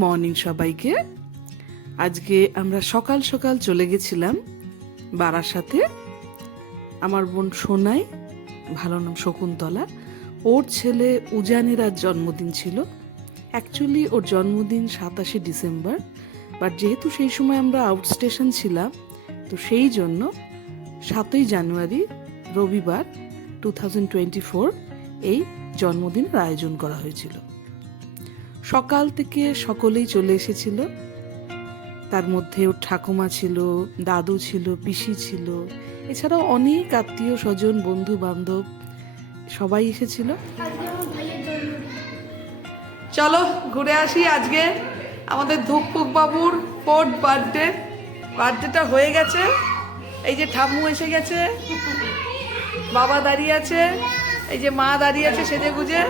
Morning সবাইকে। আজকে আমরা সকাল সকাল চলে গেছিলাম বারাসাতে। আমার বোন সোনাই, ভালো নাম শকুন্তলা, ওর ছেলে উজানের আজ জন্মদিন ছিল। অ্যাকচুয়ালি ওর জন্মদিন 27শে ডিসেম্বর, বাট যেহেতু সেই সময় আমরা আউট স্টেশন ছিলাম, তো সেই জন্য 7ই জানুয়ারি রবিবার 2024 এই জন্মদিনের আয়োজন করা হয়েছিল। সকাল থেকে সকলেই চলে এসেছিল। তার মধ্যে ওর ঠাকুমা ছিল, দাদু ছিল, পিসি ছিল, এছাড়াও অনেক আত্মীয় স্বজন, বন্ধু বান্ধব সবাই এসেছিল। চলো ঘুরে আসি। আজকে আমাদের ধুকপুক বাবুর 4th বার্থডেটা হয়ে গেছে। এই যে ঠাম্মু এসে গেছে, বাবা দাঁড়িয়ে আছে, এই যে মা দাঁড়িয়ে আছে সেজে গুজে।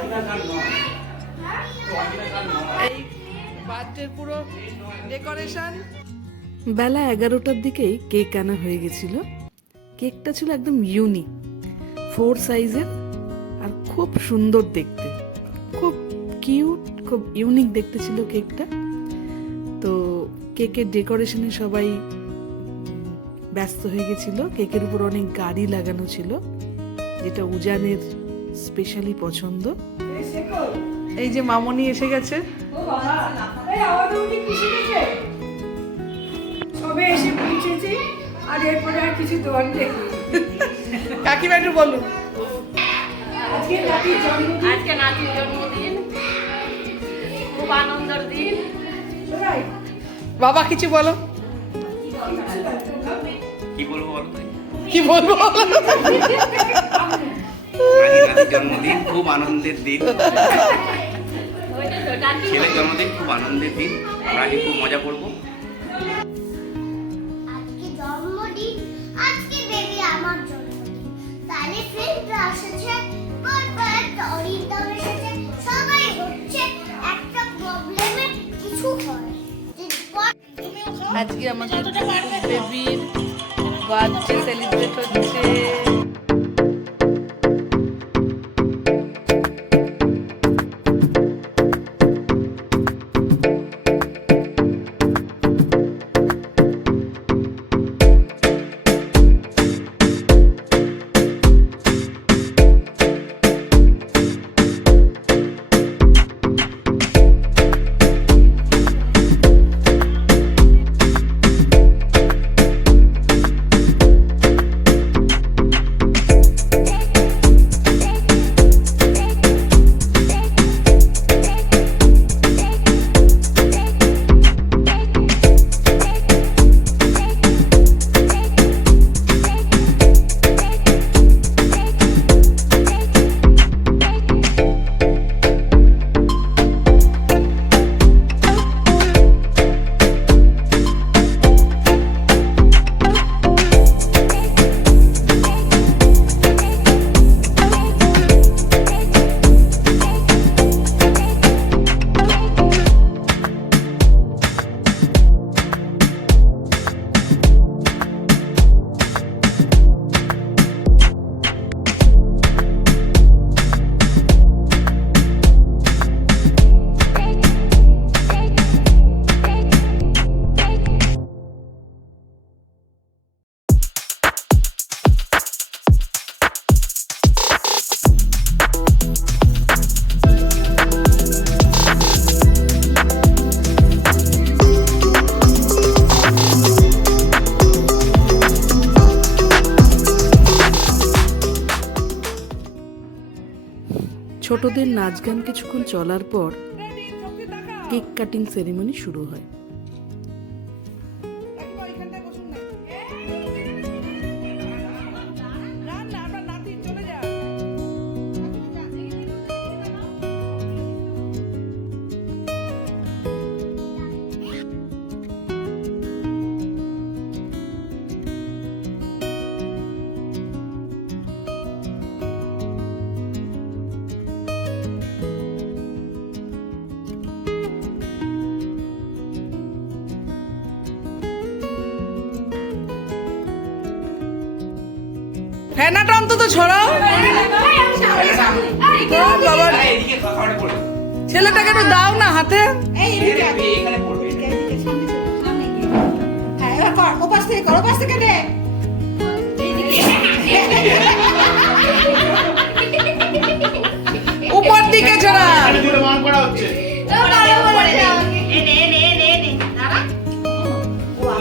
এই বার্থডের পুরো ডেকোরেশন। বেলা 11টার দিকেই কেক আনা হয়ে গেছিল। কেকটা ছিল একদম ইউনিক, 4 সাইজের, আর খুব সুন্দর দেখতে, খুব কিউট, খুব ইউনিক দেখতে ছিল কেকটা। তো কেকের ডেকোরেশনে সবাই ব্যস্ত হয়ে গেছিল। কেকের উপর অনেক গাড়ি লাগানো ছিল, যেটা উজানের স্পেশালি পছন্দ। এই যে মামনি এসে গেছে। কাকিমা একটু বলুন। আজকে নাতির জন্মদিন, খুব আনন্দের দিন। বাবা কিছু বলো। কি বলবো নাতির জন্মদিন খুব আনন্দের দিন, ছেলের জন্মদিন খুব আনন্দের দিন। আমরা আজকে খুব মজা করবো। আজকে জন্মদিন, আজকে বেবি আমার জন্মদিন। তাহলে ফ্রেন্ডরা এসেছে, অরিন্দম এসেছে, সবাই হচ্ছে একটা প্রবলেমে কিছু হয়। আজকে আমাদের বেবির বার্থডে সেলিব্রেট হচ্ছে। ছোটদের নাচ গান কিছুক্ষণ চলার পর কেক কাটিং সেরিমনি শুরু হয়। ফ্যানাটা অন্তত ছড়াও। বাবা ছেলেটাকে একটু দাও না হাতে। এইখানে পড়বে। হ্যাঁ, এবার কর, ওপাশ থেকে কর, ওপাশ থেকে দে। উপর দিকে ছড়া।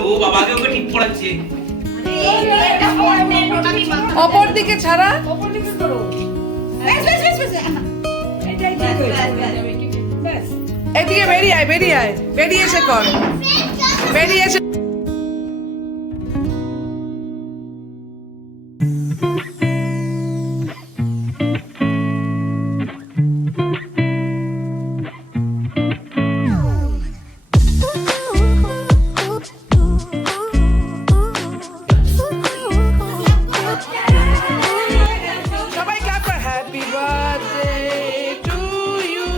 ও বাবাকে ওকে ঠিক পড়াচ্ছে। অপর দিকে ছাড়া। ব্যাস, ব্যাস, ব্যাস, ব্যাস। এটাই ঠিক হয়েছে। ব্যাস। এদিকে বেরিয়ে আয়, বেরিয়ে আয়, বেরিয়ে এসে কর, বেরিয়ে এসে। সবাই ক্লাপ কর। Happy birthday to you,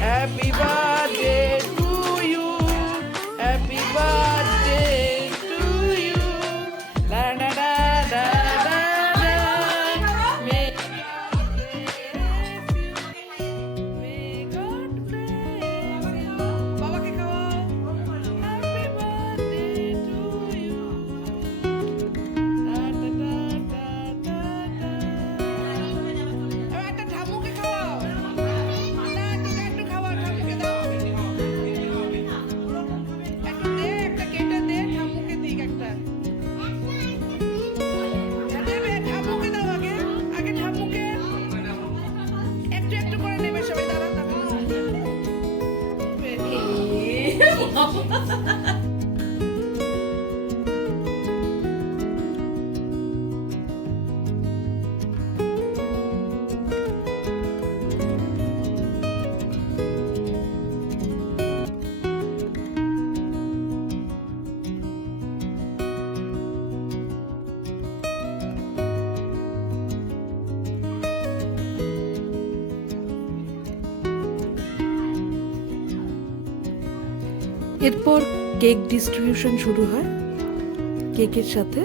happy birthday to you, happy birthday to you. লা লা লা লা লা লা। May God bless you. বাবাকে খাওয়াও। Happy birthday to you. Da da da da da da. এবার একটা ঠাম্মুকে খাওয়াও। না, একটু খাওয়াও, ঠাম্মুকে দাও। একটু দে, একটা কেটে দে, ঠাম্মুকে দিক একটা। দেবে, ঠাম্মুকে দাও আগে, আগে ঠাম্মুকে। একটু একটু করে নেবে সবাই, দাঁড়া দাঁড়া। এরপর কেক ডিস্ট্রিবিউশন শুরু হয়। কেকের সাথে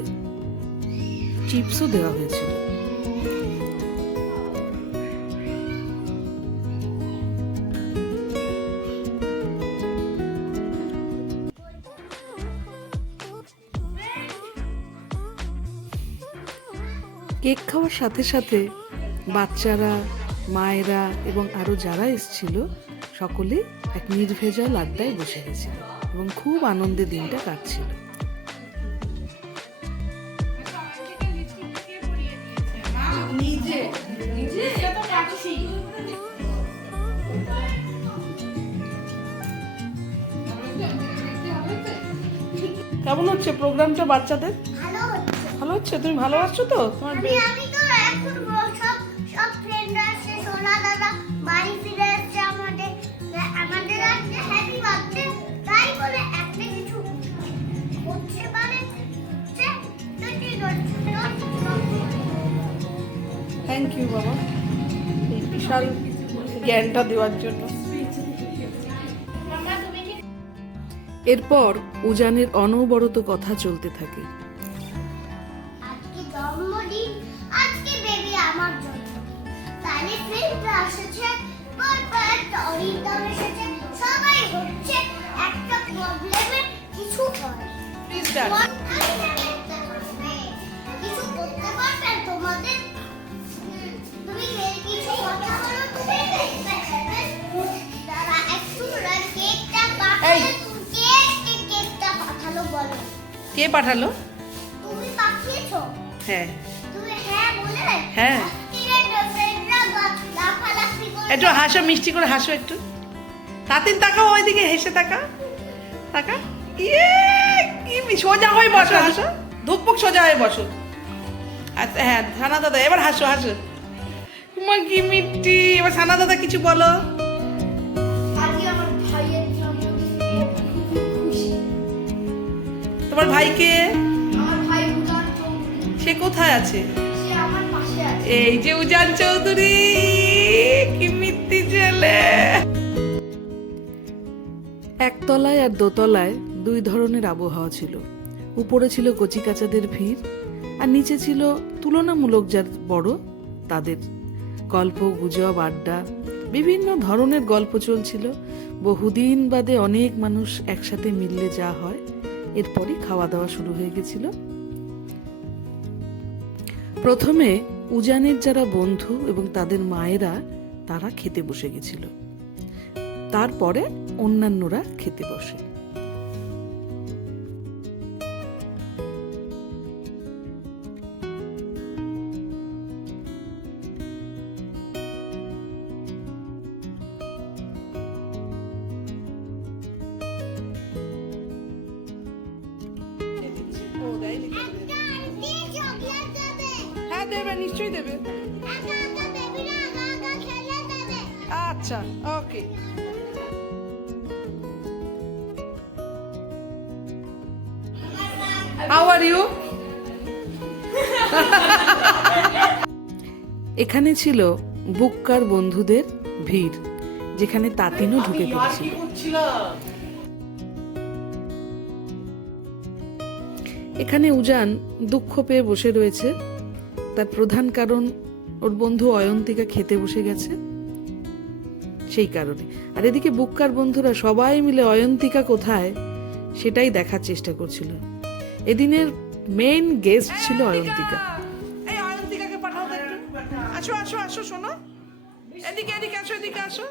চিপসও দেওয়া হয়েছিল। কেক খাওয়ার সাথে সাথে বাচ্চারা, মায়েরা এবং আরো যারা এসেছিল সকলে এক নির্ভেজাল আড্ডায় বসে গেছিল এবং খুব আনন্দে দিনটা কাটছিল। কেমন হচ্ছে প্রোগ্রামটা বাচ্চাদের? ভালো হচ্ছে। ভালো হচ্ছে? তুমি ভালোবাসছো তো তোমার আমি তো এখন সব ফ্রেন্ডরা আসছে, সোনা দাদা বাড়ি ফিরে আসছে, আমাদের আজকে হ্যাপি বার্থডে, তাই বলে একটা কিছু হচ্ছে মানে তো ঠিক আছে। থ্যাংক ইউ বাবা এই বিশাল জ্ঞানটা দেওয়ার জন্য। এরপর উজানের অনবরত কথা চলতে থাকে। আজকে জন্মদিন, আজকে বেবি আমার জন্মদিন, তাহলে ফ্রেন্ডরা এসেছে, অরিন্দম এসেছে, সবাই হচ্ছে একটা প্রবলেমের কিছু করে কিছু করতে পারবে তোমাদের। তুমি কিছু কথা বলো, তুমি দাঁড়া একটু কেকটা পাঠালে, কেকটা পাঠালো বলো। কে পাঠালো? তুমি পাঠিয়েছো? হ্যাঁ তুমি হ্যাঁ বলে? হ্যাঁ। ফ্রেন্ডরা লাফালাফি করে। একটু হাসো, মিষ্টি করে হাসো একটু। তাতিন তাকাও ওইদিকে, হেসে তাকা তাকা। ইয়ে কি সোজা হয়ে বসো, হাসো, ধুকপুক সোজা হয়ে বসো। আচ্ছা হ্যাঁ, সানা দাদা এবার হাসো হাসো। মা কি মিষ্টি। এবার সানা দাদা কিছু বলো। আজকে আমার ভাইয়ের জন্মদিন, খুশি। তোমার ভাইকে? আমার ভাই উজান চৌধুরী, সে কোথায় আছে? সে আমার পাশে আছে। এই যে উজান চৌধুরী, কি মিষ্টি ছেলে। একতলায় আর দোতলায় দুই ধরনের আবহাওয়া ছিল। উপরে ছিল কচিকাচাদের ভিড় আর নিচে ছিল তুলনামূলক যার বড় তাদের গল্প, গুজব, আড্ডা বিভিন্ন ধরনের গল্প চলছিল। বহুদিন বাদে অনেক মানুষ একসাথে মিললে যা হয়, এরপরই খাওয়া দাওয়া শুরু হয়ে গেছিল। প্রথমে উজানের যারা বন্ধু এবং তাদের মায়েরা তারা খেতে বসে গেছিল, তারপরে অন্যান্যরা খেতে বসে। আন্টি চকলেট দেবে। হ্যাঁ দেবে, নিশ্চয়ই দেবে। একা একা বেবিরা আগা আগা খেলে দেবে। আচ্ছা, ওকে। How are you? এখানে ছিল বুক্কার বন্ধুদের ভিড়, যেখানে তাতিনও ঢুকে পড়েছিল। এখানে উজান দুঃখ পেয়ে বসে রয়েছে। তার প্রধান কারণ ওর বন্ধু অয়ন্তিকা খেতে বসে গেছে, সেই কারণে। আর এদিকে বুক্কার বন্ধুরা সবাই মিলে অয়ন্তিকা কোথায় সেটাই দেখার চেষ্টা করছিল। এদিনের মেইন গেস্ট ছিল অয়ন্তিকা। এই অয়ন্তিকাকে পাঠাও তো একটু। আসো আসো আসো শোনো, এদিকে এদিকে আসো, এদিকে আসো।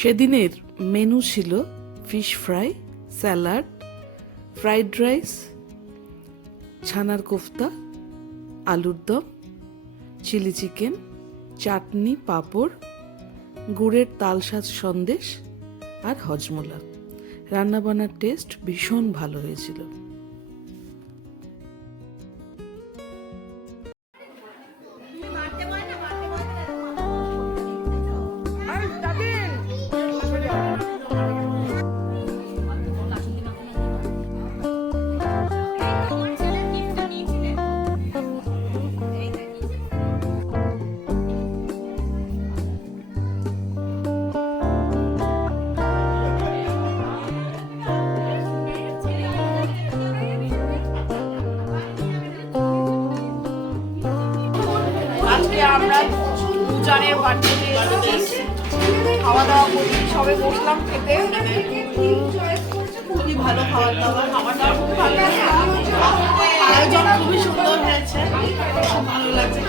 সেদিনের মেনু ছিল fish fry, salad, fried rice, ছানার কোফতা, আলুর দম, চিলি চিকেন, চাটনি, পাঁপড়, গুড়ের তালসাজ সন্দেশ আর হজমোলা। রান্নাবান্নার টেস্ট ভীষণ ভালো হয়েছিল। আজকে আমরা উজানের বাড়িতে খাওয়া দাওয়া করি, সবে বসলাম খেতে। খুবই ভালো খাবার দাবার, খাবার দাবার খুব ভালো লাগে। আয়োজন খুবই সুন্দর হয়েছে, খুব ভালো লাগছে,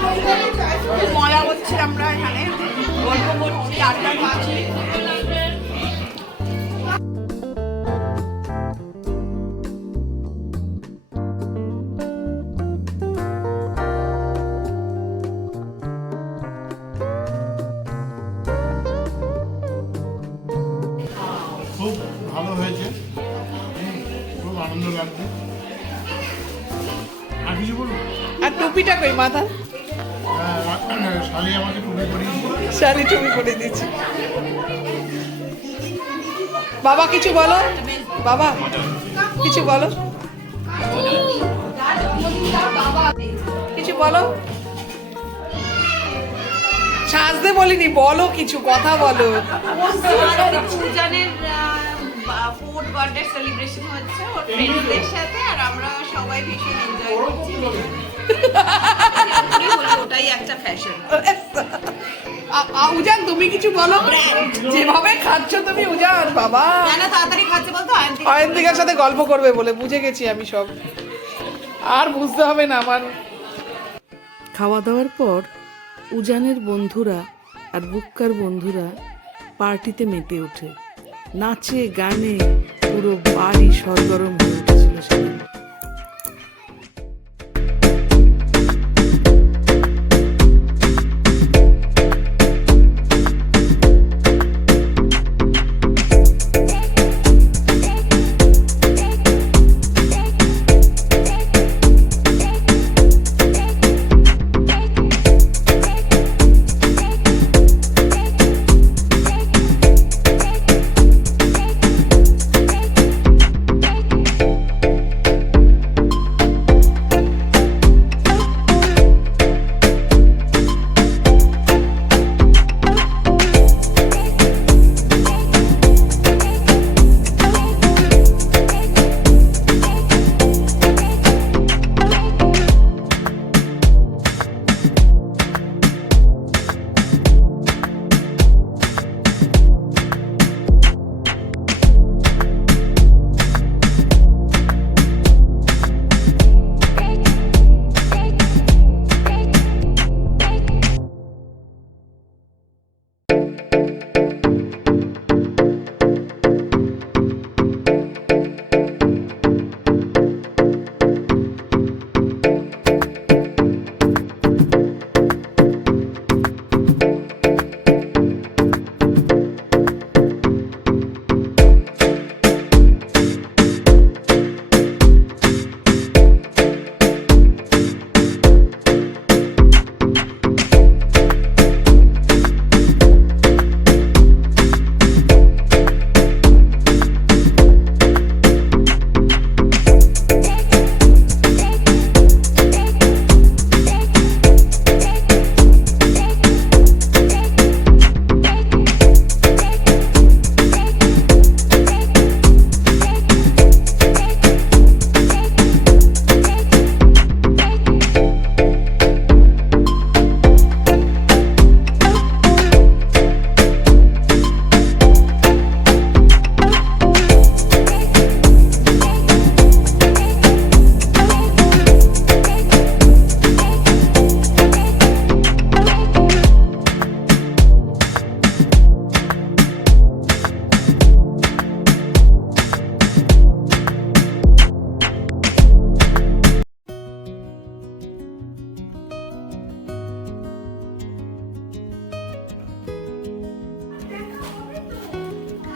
খুব মজা করছি আমরা এখানে, গল্প করছি, আড্ডা দিচ্ছি। খুব ভালো হয়েছে, খুব আনন্দ লাগছে। আর কিছু বলবো? আর টুপিটা কই মাথা? শালি আমাকে টুপি পরিয়ে শালি টুপি করে দিচ্ছি। বাবা কিছু বলো, বাবা কিছু বলো, কিছু বলো। সাজতে বলিনি, বলো কিছু, কথা বলো। উজানের 4th বার্থডে সেলিব্রেশন হচ্ছে ওর ফ্রেন্ডসদের সাথে, আর আমরা সবাই ভীষণ এনজয় করছি। ওটাই একটা ফ্যাশন। উজান তুমি কিছু বলো, যেভাবে খাচ্ছ তুমি উজান, বাবা কেন তাড়াতাড়ি খাচ্ছে বলতো? অয়ন্তিকার সাথে গল্প করবে বলে বুঝে গেছি আমি সব, আর বুঝতে হবে না আমার। খাওয়া দাওয়ার পর উজানের বন্ধুরা আর বুক্কার বন্ধুরা পার্টিতে মেতে ওঠে। নাচে গানে পুরো বাড়ি সরগরম হয়ে উঠেছিল সেদিন।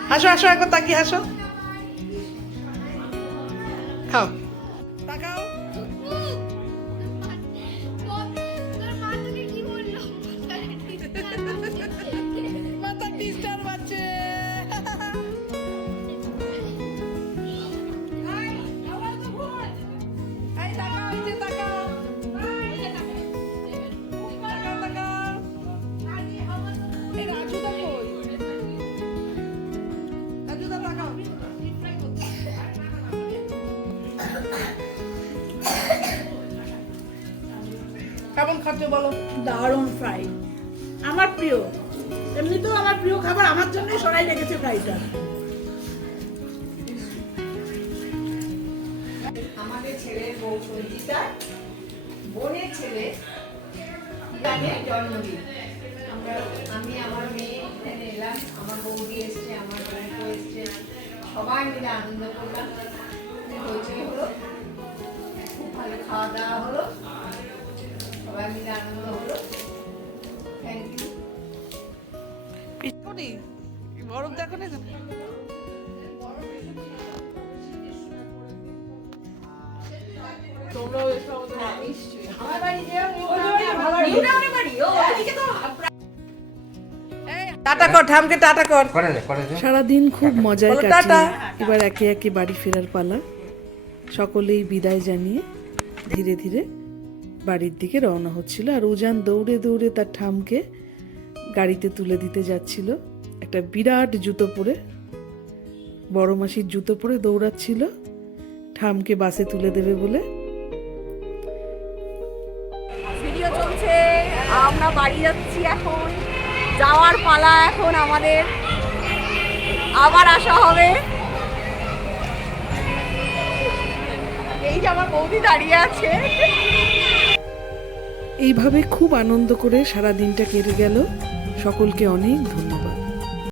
হাসো হাসো, একবার তাকিয়ে হাসো। খাও, তাকাও। তোর মা তোকে কি বললো? মাথা ডিস্টার্ব আছে। এই তাকাও, এই যে তাকাও। তাকাও, তাকাও। এই রাজুদা কই? রাজুদা তাকাও। কেমন খাচ্ছ বলো? দারুণ ফ্রাই, আমার প্রিয়। এমনিতেও আমার প্রিয় খাবার, আমার জন্যই সরাই রেখেছে ফ্রাইটা। আমাদের ছেলের বউ সঞ্জিতা বোনের ছেলে ইরানের জন্মদিন। আমি আমার মেয়ে এখানে এলাম, আমার বৌদি এসছে, আমার বউ এসছে, সবাই মিলে আনন্দ করলাম। হইচই হলো, খুব ভালো খাওয়া দাওয়া হলো, সবাই মিলে আনন্দ হলো। Thank you. পিছনে বরফ দেখো না। আমার বাড়ি যেও, নিউটাউনের বাড়ি। ও ওদিকে তো টাটা কর, ঠামকে টাটা কর। সারাদিন খুব মজায় বলো কাটিয়ে টাটা। এবার একে একে বাড়ি ফেরার পালা। সকলেই বিদায় জানিয়ে ধীরে ধীরে বাড়ির দিকে রওনা হচ্ছিল, আর উজান দৌড়ে দৌড়ে তার ঠামকে গাড়িতে তুলে দিতে যাচ্ছিল। একটা বিরাট জুতো পরে, বড় মাসির জুতো পরে দৌড়াচ্ছিল ঠামকে বাসে তুলে দেবে বলে। ভিডিও চলছে, আমরা বাড়ি যাচ্ছি এখন, যাওয়ার পালা এখন আমাদের, আবার আসা হবে। এই যে আমার বৌদি দাঁড়িয়ে আছে। এইভাবে খুব আনন্দ করে সারা দিনটা কেটে গেল। সকলকে অনেক ধন্যবাদ।